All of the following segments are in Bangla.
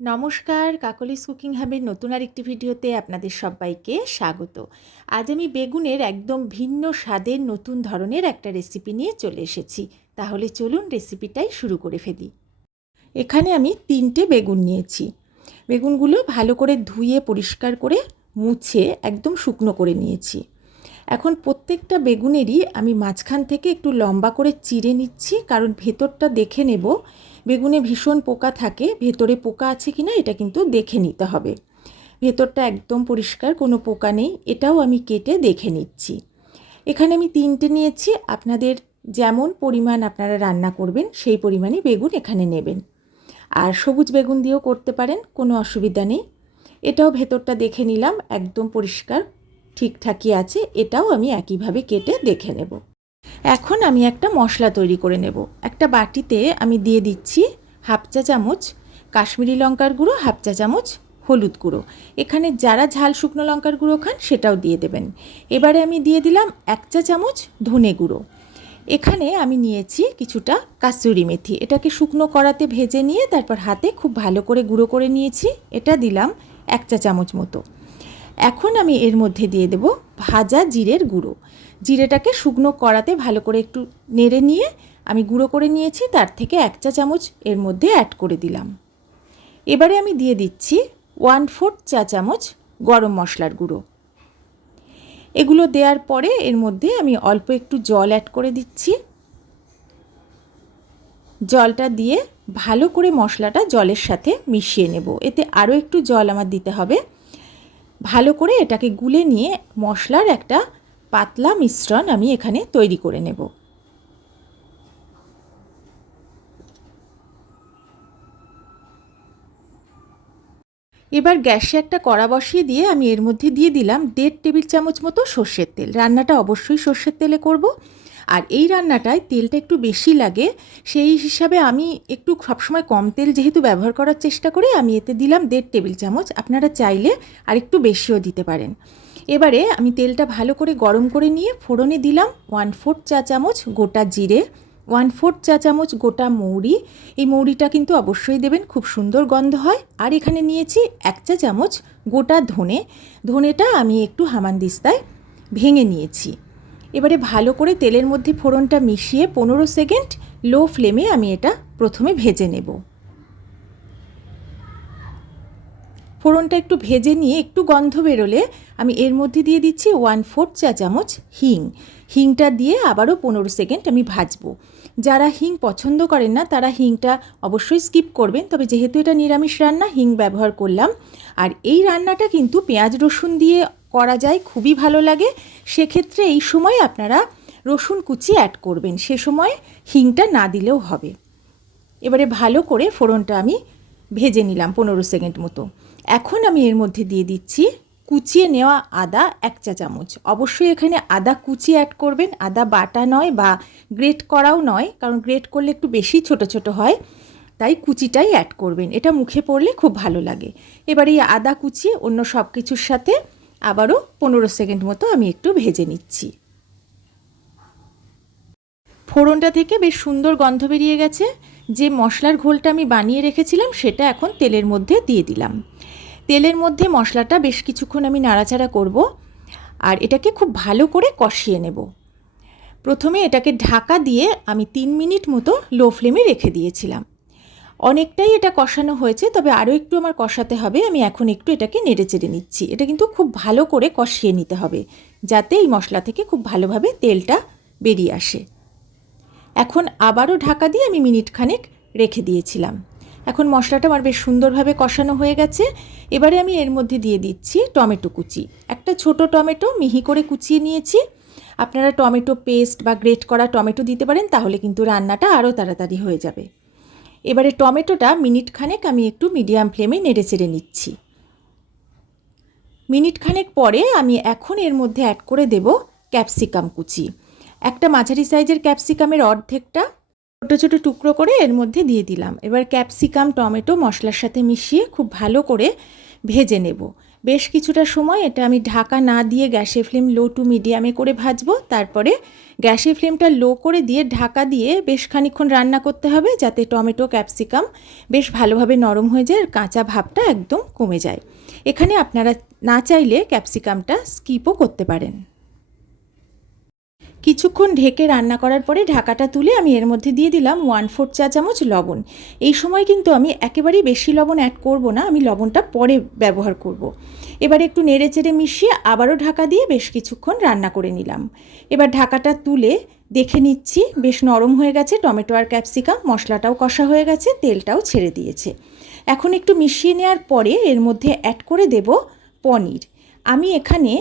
নমস্কার, কাকলিস কুকিং হাবের নতুন আর একটি ভিডিওতে আপনাদের সবাইকে স্বাগত। আজ আমি বেগুনের একদম ভিন্ন স্বাদের নতুন ধরনের একটা রেসিপি নিয়ে চলে এসেছি। তাহলে চলুন রেসিপিটাই শুরু করে ফেলি। এখানে আমি তিনটে বেগুন নিয়েছি। বেগুনগুলো ভালো করে ধুয়ে পরিষ্কার করে মুছে একদম শুকনো করে নিয়েছি। এখন প্রত্যেকটা বেগুনেরই আমি মাঝখান থেকে একটু লম্বা করে চিড়ে নিচ্ছি, কারণ ভেতরটা দেখে নেব বেগুনে ভীষণ পোকা থাকে, ভেতরে পোকা আছে কি না এটা কিন্তু দেখে নিতে হবে। ভেতরটা একদম পরিষ্কার, কোনো পোকা নেই, এটাও আমি কেটে দেখে নিচ্ছি। এখানে আমি তিনটে নিয়েছি, আপনাদের যেমন পরিমাণ আপনারা রান্না করবেন, সেই পরিমাণই বেগুন এখানে নেবেন। আর সবুজ বেগুন দিয়েও করতে পারেন, কোনো অসুবিধা নেই। এটাও ভেতরটা দেখে নিলাম, একদম পরিষ্কার, ঠিকঠাকই আছে, এটাও আমি একইভাবে কেটে দেখে নেব। এখন আমি একটা মশলা তৈরি করে নেব। একটা বাটিতে আমি দিয়ে দিচ্ছি হাফ চা চামচ কাশ্মীরি লঙ্কার গুঁড়ো, হাফ চা চামচ হলুদ গুঁড়ো। এখানে যারা ঝাল শুকনো লঙ্কার গুঁড়ো খান সেটাও দিয়ে দেবেন। এবারে আমি দিয়ে দিলাম এক চা চামচ ধনে গুঁড়ো। এখানে আমি নিয়েছি কিছুটা কাস্তুরি মেথি। এটাকে শুকনো কড়াতে ভেজে নিয়ে তারপর হাতে খুব ভালো করে গুঁড়ো করে নিয়েছি। এটা দিলাম এক চা চামচ মতো। এখন আমি এর মধ্যে দিয়ে দেব ভাজা জিরের গুঁড়ো। জিরেটাকে শুকনো কড়াতে ভালো করে একটু নেড়ে নিয়ে আমি গুঁড়ো করে নিয়েছি, তার থেকে এক চা চামচ এর মধ্যে অ্যাড করে দিলাম। এবারে আমি দিয়ে দিচ্ছি ওয়ান ফোর্থ চা চামচ গরম মশলার গুঁড়ো। এগুলো দেওয়ার পরে এর মধ্যে আমি অল্প একটু জল অ্যাড করে দিচ্ছি। জলটা দিয়ে ভালো করে মশলাটা জলের সাথে মিশিয়ে নেব। এতে আরও একটু জল আমার দিতে হবে। ভালো করে এটাকে গুলে নিয়ে মশলার একটা পাতলা মিশ্রণ আমি এখানে তৈরি করে নেব। এবার গ্যাসে একটা কড়া বসিয়ে দিয়ে আমি এর মধ্যে দিয়ে দিলাম দেড় টেবিল চামচ মতো সর্ষের তেল। রান্নাটা অবশ্যই সর্ষের তেলে করব। আর এই রান্নাটায় তেলটা একটু বেশি লাগে, সেই হিসাবে আমি একটু সবসময় কম তেল যেহেতু ব্যবহার করার চেষ্টা করি, আমি এতে দিলাম দেড় টেবিল চামচ। আপনারা চাইলে আর একটু বেশিও দিতে পারেন। এবারে আমি তেলটা ভালো করে গরম করে নিয়ে ফোড়নে দিলাম ওয়ান ফোর্থ চা চামচ গোটা জিরে ওয়ান ফোর্থ চা চামচ গোটা মৌরি। এই মৌরিটা কিন্তু অবশ্যই দেবেন, খুব সুন্দর গন্ধ হয়। আর এখানে নিয়েছি এক চা চামচ গোটা ধনে। ধনেটা আমি একটু হামানদিস্তায় ভেঙে নিয়েছি। এবারে ভালো করে তেলের মধ্যে ফোড়নটা মিশিয়ে পনেরো সেকেন্ড লো ফ্লেমে আমি এটা প্রথমে ভেজে নেব। ফোড়নটা একটু ভেজে নিয়ে একটু গন্ধ বেরোলে আমি এর মধ্যে দিয়ে দিচ্ছি ওয়ান ফোর্থ চা চামচ হিং। হিংটা দিয়ে আবারও পনেরো সেকেন্ড আমি ভাজবো। যারা হিং পছন্দ করেন না, তারা হিংটা অবশ্যই স্কিপ করবেন। তবে যেহেতু এটা নিরামিষ রান্না, হিং ব্যবহার করলাম। আর এই রান্নাটা কিন্তু পেঁয়াজ রসুন দিয়ে করা যায়, খুবই ভালো লাগে। সেক্ষেত্রে এই সময় আপনারা রসুন কুচি অ্যাড করবেন। সে সময় হিংটা না দিলেও হবে। এবারে ভালো করে ফোড়নটা আমি ভেজে নিলাম পনেরো সেকেন্ড মতো। এখন আমি এর মধ্যে দিয়ে দিচ্ছি কুচিয়ে নেওয়া আদা এক চা চামচ। অবশ্যই এখানে আদা কুচি অ্যাড করবেন। আদা বাটা নয় বা গ্রেট করাও নয়, কারণ গ্রেট করলে একটু বেশি ছোট ছোট হয়। তাই কুচিটাই অ্যাড করবেন। এটা মুখে পড়লে খুব ভালো লাগে। এবার এই আদা কুচিয়ে অন্য সব কিছুর সাথে আবারও পনেরো সেকেন্ড মতো আমি একটু ভেজে নিচ্ছি। ফোড়নটা থেকে বেশ সুন্দর গন্ধ বেরিয়ে গেছে। যে মশলার ঘোলটা আমি বানিয়ে রেখেছিলাম, সেটা এখন তেলের মধ্যে দিয়ে দিলাম। তেলের মধ্যে মশলাটা বেশ কিছুক্ষণ আমি নাড়াচাড়া করব আর এটাকে খুব ভালো করে কষিয়ে নেব। প্রথমে এটাকে ঢাকা দিয়ে আমি তিন মিনিট মতো লো ফ্লেমে রেখে দিয়েছিলাম। অনেকটাই এটা কষানো হয়েছে, তবে আরও একটু আমার কষাতে হবে। আমি এখন একটু এটাকে নেড়ে চেড়ে নিচ্ছি। এটা কিন্তু খুব ভালো করে কষিয়ে নিতে হবে, যাতে এই মশলা থেকে খুব ভালোভাবে তেলটা বেরিয়ে আসে। এখন আবারও ঢাকা দিয়ে আমি মিনিট খানেক রেখে দিয়েছিলাম। এখন মশলাটা আমার বেশ সুন্দরভাবে কষানো হয়ে গেছে। এবারে আমি এর মধ্যে দিয়ে দিচ্ছি টমেটো কুচি। একটা ছোট টমেটো মিহি করে কুচিয়ে নিয়েছি। আপনারা টমেটো পেস্ট বা গ্রেট করা টমেটো দিতে পারেন, তাহলে কিন্তু রান্নাটা আরও তাড়াতাড়ি হয়ে যাবে। এবারে টমেটোটা মিনিট খানেক আমি একটু মিডিয়াম ফ্লেমে নেড়ে চেড়ে নিচ্ছি। মিনিট খানেক পরে আমি এখন এর মধ্যে অ্যাড করে দেব ক্যাপসিকাম কুচি। একটা মাঝারি সাইজের ক্যাপসিকামের অর্ধেকটা ছোটো ছোটো টুকরো করে এর মধ্যে দিয়ে দিলাম। এবার ক্যাপসিকাম টমেটো মশলার সাথে মিশিয়ে খুব ভালো করে ভেজে নেব। বেশ কিছুটা সময় এটা আমি ঢাকা না দিয়ে গ্যাসের ফ্লেম লো টু মিডিয়ামে করে ভাজবো। তারপরে গ্যাসের ফ্লেমটা লো করে দিয়ে ঢাকা দিয়ে বেশ খানিক্ষণ রান্না করতে হবে যাতে টমেটো, ক্যাপসিকাম বেশ ভালোভাবে নরম হয়ে যায় আর কাঁচা ভাবটা একদম কমে যায়। এখানে আপনারা না চাইলে ক্যাপসিকামটা স্কিপও করতে পারেন। কিছুক্ষণ ঢেকে রান্না করার পরে ঢাকাটা তুলে আমি এর মধ্যে দিয়ে দিলাম ওয়ান ফোর চা চামচ লবণ। এই সময় কিন্তু আমি একেবারেই বেশি লবণ অ্যাড করব না, আমি লবণটা পরে ব্যবহার করব। এবার একটু নেড়ে চেড়ে মিশিয়ে আবারও ঢাকা দিয়ে বেশ কিছুক্ষণ রান্না করে নিলাম। এবার ঢাকাটা তুলে দেখে নিচ্ছি বেশ নরম হয়ে গেছে, টমেটো আর ক্যাপসিকাম, মশলাটাও কষা হয়ে গেছে, তেলটাও ছেড়ে দিয়েছে। এখন একটু মিশিয়ে নেওয়ার পরে এর মধ্যে অ্যাড করে দেব পনির। আমি এখানে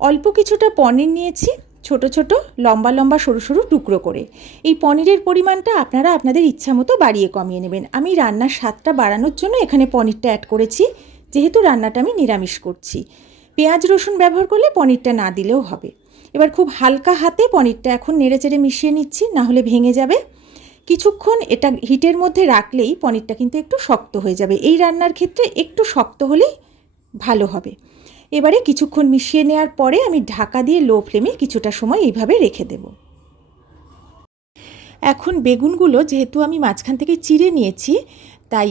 অল্প কিছুটা পনির নিয়েছি ছোট ছোট, লম্বা লম্বা, সরু সরু টুকরো করে। এই পনিরের পরিমাণটা আপনারা আপনাদের ইচ্ছা মতো বাড়িয়ে কমিয়ে নেবেন। আমি রান্নার স্বাদটা বাড়ানোর জন্য এখানে পনিরটা অ্যাড করেছি, যেহেতু রান্নাটা আমি নিরামিষ করছি। পেঁয়াজ, রসুন ব্যবহার করলে পনিরটা না দিলেও হবে। এবার খুব হালকা হাতে পনিরটা এখন নেড়েচেড়ে মিশিয়ে নিচ্ছি, না হলে ভেঙে যাবে। কিছুক্ষণ এটা হিটের মধ্যে রাখলেই পনিরটা কিন্তু একটু শক্ত হয়ে যাবে। এই রান্নার ক্ষেত্রে একটু শক্ত হলেই ভালো হবে। এবারে কিছুক্ষণ মিশিয়ে নেওয়ার পরে আমি ঢাকা দিয়ে লো ফ্লেমে কিছুটা সময় এইভাবে রেখে দেব। এখন বেগুনগুলো যেহেতু আমি মাঝখান থেকে চিড়ে নিয়েছি, তাই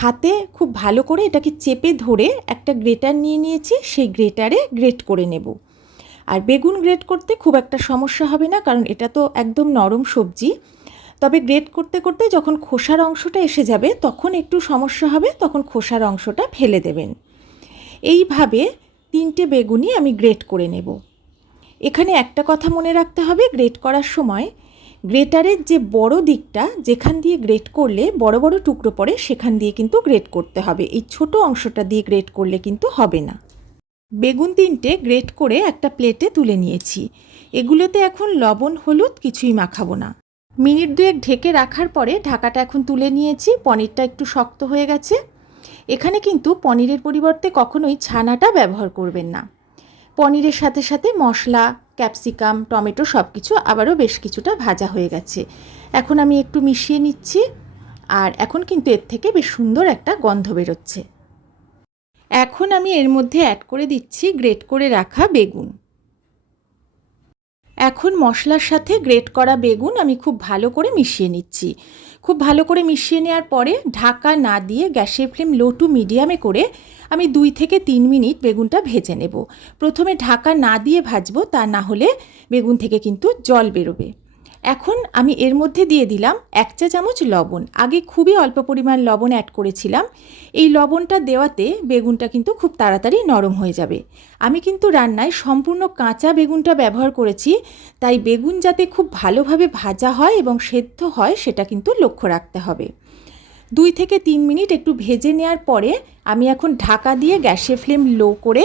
হাতে খুব ভালো করে এটাকে চেপে ধরে একটা গ্রেটার নিয়ে নিয়েছি, সেই গ্রেটারে গ্রেট করে নেব। আর বেগুন গ্রেট করতে খুব একটা সমস্যা হবে না, কারণ এটা তো একদম নরম সবজি। তবে গ্রেট করতে করতে যখন খোসার অংশটা এসে যাবে, তখন একটু সমস্যা হবে, তখন খোসার অংশটা ফেলে দেবেন। এইভাবে তিনটে বেগুনি আমি গ্রেট করে নেব। এখানে একটা কথা মনে রাখতে হবে, গ্রেট করার সময় গ্রেটারের যে বড় দিকটা যেখান দিয়ে গ্রেট করলে বড় বড় টুকরো পড়ে সেখান দিয়ে কিন্তু গ্রেট করতে হবে। এই ছোট অংশটা দিয়ে গ্রেট করলে কিন্তু হবে না। বেগুন তিনটে গ্রেট করে একটা প্লেটে তুলে নিয়েছি। এগুলোতে এখন লবণ, হলুদ কিছুই মাখাবো না। মিনিট দুয়েক ঢেকে রাখার পরে ঢাকাটা এখন তুলে নিয়েছি। পনিরটা একটু শক্ত হয়ে গেছে। এখানে কিন্তু পনিরের পরিবর্তে কখনোই ছানাটা ব্যবহার করবেন না। পনিরের সাথে সাথে মশলা, ক্যাপসিকাম, টমেটো সব কিছু আবারও বেশ কিছুটা ভাজা হয়ে গেছে। এখন আমি একটু মিশিয়ে নিচ্ছি আর এখন কিন্তু এর থেকে বেশ সুন্দর একটা গন্ধ বেরোচ্ছে। এখন আমি এর মধ্যে অ্যাড করে দিচ্ছি গ্রেট করে রাখা বেগুন। এখন মশলার সাথে গ্রেট করা বেগুন আমি খুব ভালো করে মিশিয়ে নিচ্ছি। খুব ভালো করে মিশিয়ে নেওয়ার পরে ঢাকা না দিয়ে গ্যাসের ফ্লেম লো টু মিডিয়ামে করে আমি দুই থেকে তিন মিনিট বেগুনটা ভেজে নেব। প্রথমে ঢাকা না দিয়ে ভাজবো তা না হলে বেগুন থেকে কিন্তু জল বেরোবে। এখন আমি এর মধ্যে দিয়ে দিলাম এক চা চামচ লবণ। আগে খুবই অল্প পরিমাণ লবণ অ্যাড করেছিলাম। এই লবণটা দেওয়াতে বেগুনটা কিন্তু খুব তাড়াতাড়ি নরম হয়ে যাবে। আমি কিন্তু রান্নায় সম্পূর্ণ কাঁচা বেগুনটা ব্যবহার করেছি, তাই বেগুন যাতে খুব ভালোভাবে ভাজা হয় এবং সেদ্ধ হয় সেটা কিন্তু লক্ষ্য রাখতে হবে। দুই থেকে তিন মিনিট একটু ভেজে নেওয়ার পরে আমি এখন ঢাকা দিয়ে গ্যাসের ফ্লেম লো করে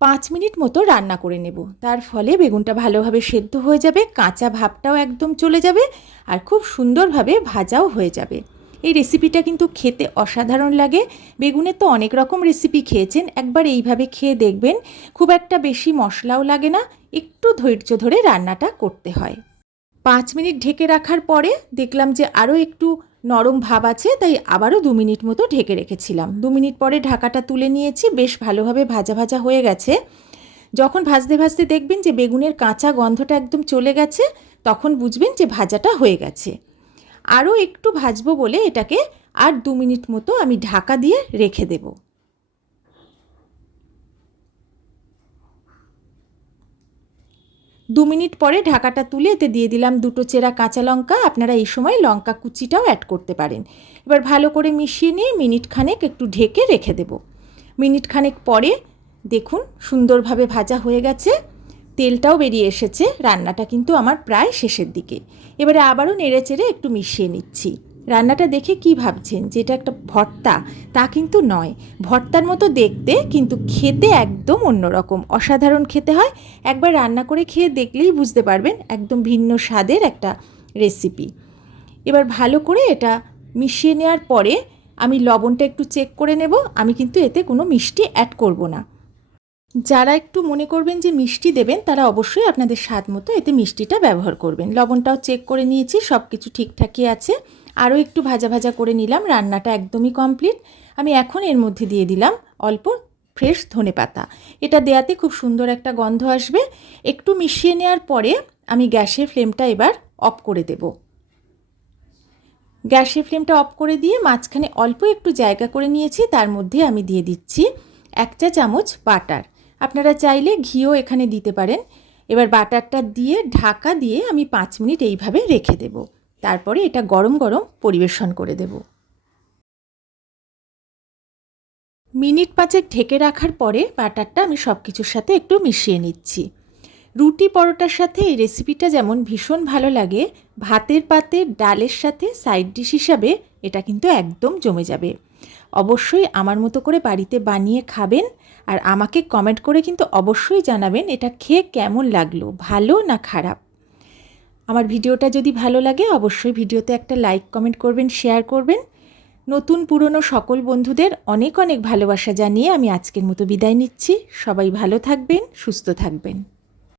পাঁচ মিনিট মতো রান্না করে নেব। তার ফলে বেগুনটা ভালোভাবে সেদ্ধ হয়ে যাবে, কাঁচা ভাবটাও একদম চলে যাবে আর খুব সুন্দরভাবে ভাজাও হয়ে যাবে। এই রেসিপিটা কিন্তু খেতে অসাধারণ লাগে। বেগুনের তো অনেক রকম রেসিপি খেয়েছেন, একবার এইভাবে খেয়ে দেখবেন। খুব একটা বেশি মশলাও লাগে না, একটু ধৈর্য ধরে রান্নাটা করতে হয়। পাঁচ মিনিট ঢেকে রাখার পরে দেখলাম যে আরও একটু নরম ভাব আছে, তাই আবারও দু মিনিট মতো ঢেকে রেখেছিলাম। দু মিনিট পরে ঢাকাটা তুলে নিয়েছি, বেশ ভালোভাবে ভাজা ভাজা হয়ে গেছে। যখন ভাজতে ভাজতে দেখবেন যে বেগুনের কাঁচা গন্ধটা একদম চলে গেছে, তখন বুঝবেন যে ভাজাটা হয়ে গেছে। আরও একটু ভাজবো বলে এটাকে আর দু মিনিট মতো আমি ঢাকা দিয়ে রেখে দেবো। দু মিনিট পরে ঢাকাটা তুলে এতে দিয়ে দিলাম দুটো চেরা কাঁচা লঙ্কা। আপনারা এই সময় লঙ্কা কুচিটাও অ্যাড করতে পারেন। এবার ভালো করে মিশিয়ে নিয়ে মিনিট খানেক একটু ঢেকে রেখে দেব। মিনিট খানেক পরে দেখুন সুন্দরভাবে ভাজা হয়ে গেছে। তেলটাও বেরিয়ে এসেছে। রান্নাটা কিন্তু আমার প্রায় শেষের দিকে। এবারে আবারও নেড়ে চেড়ে একটু মিশিয়ে নিচ্ছি। রান্নাটা দেখে কি ভাবছেন? যে এটা একটা ভর্তা, তা কিন্তু নয়। ভর্তার মতো দেখতে কিন্তু খেতে একদম অন্যরকম। অসাধারণ খেতে হয়। একবার রান্না করে খেয়ে দেখলেই বুঝতে পারবেন একদম ভিন্ন স্বাদের একটা রেসিপি এবার ভালো করে এটা মিশিয়ে নেওয়ার পরে আমি লবণটা একটু চেক করে নেব। আমি কিন্তু এতে কোনো মিষ্টি অ্যাড করব না। যারা একটু মনে করবেন যে মিষ্টি দেবেন, তারা অবশ্যই আপনাদের স্বাদ মতো এতে মিষ্টিটা ব্যবহার করবেন। লবণটাও চেক করে নিয়েছি সব কিছু ঠিকঠাকই আছে। আরও একটু ভাজা ভাজা করে নিলাম, রান্নাটা একদমই কমপ্লিট আমি এখন এর মধ্যে দিয়ে দিলাম অল্প ফ্রেশ ধনে পাতা। এটা দেয়াতে খুব সুন্দর একটা গন্ধ আসবে। একটু মিশিয়ে নেওয়ার পরে আমি গ্যাসের ফ্লেমটা এবার অফ করে দেব। গ্যাসের ফ্লেমটা অফ করে দিয়ে মাঝখানে অল্প একটু জায়গা করে নিয়েছি, তার মধ্যে আমি দিয়ে দিচ্ছি এক চা চামচ বাটার। আপনারা চাইলে ঘিও এখানে দিতে পারেন। এবার বাটারটা দিয়ে ঢাকা দিয়ে আমি পাঁচ মিনিট এইভাবে রেখে দেব। তারপরে এটা গরম গরম পরিবেশন করে দেব। মিনিট পাঁচেক ঢেকে রাখার পরে বাটারটা আমি সব কিছুর সাথে একটু মিশিয়ে নিচ্ছি। রুটি পরোটার সাথে এই রেসিপিটা যেমন ভীষণ ভালো লাগে, ভাতের পাতে, ডালের সাথে, সাইড ডিশ হিসাবে এটা কিন্তু একদম জমে যাবে। অবশ্যই আমার মতো করে বাড়িতে বানিয়ে খাবেন আর আমাকে কমেন্ট করে কিন্তু অবশ্যই জানাবেন এটা খেয়ে কেমন লাগল, ভালো না খারাপ। আমার ভিডিওটা যদি ভালো লাগে, অবশ্যই ভিডিওতে একটা লাইক কমেন্ট করবেন শেয়ার করবেন। নতুন পুরনো সকল বন্ধুদের অনেক অনেক ভালোবাসা জানিয়ে আমি আজকের মতো বিদায় নিচ্ছি। সবাই ভালো থাকবেন, সুস্থ থাকবেন।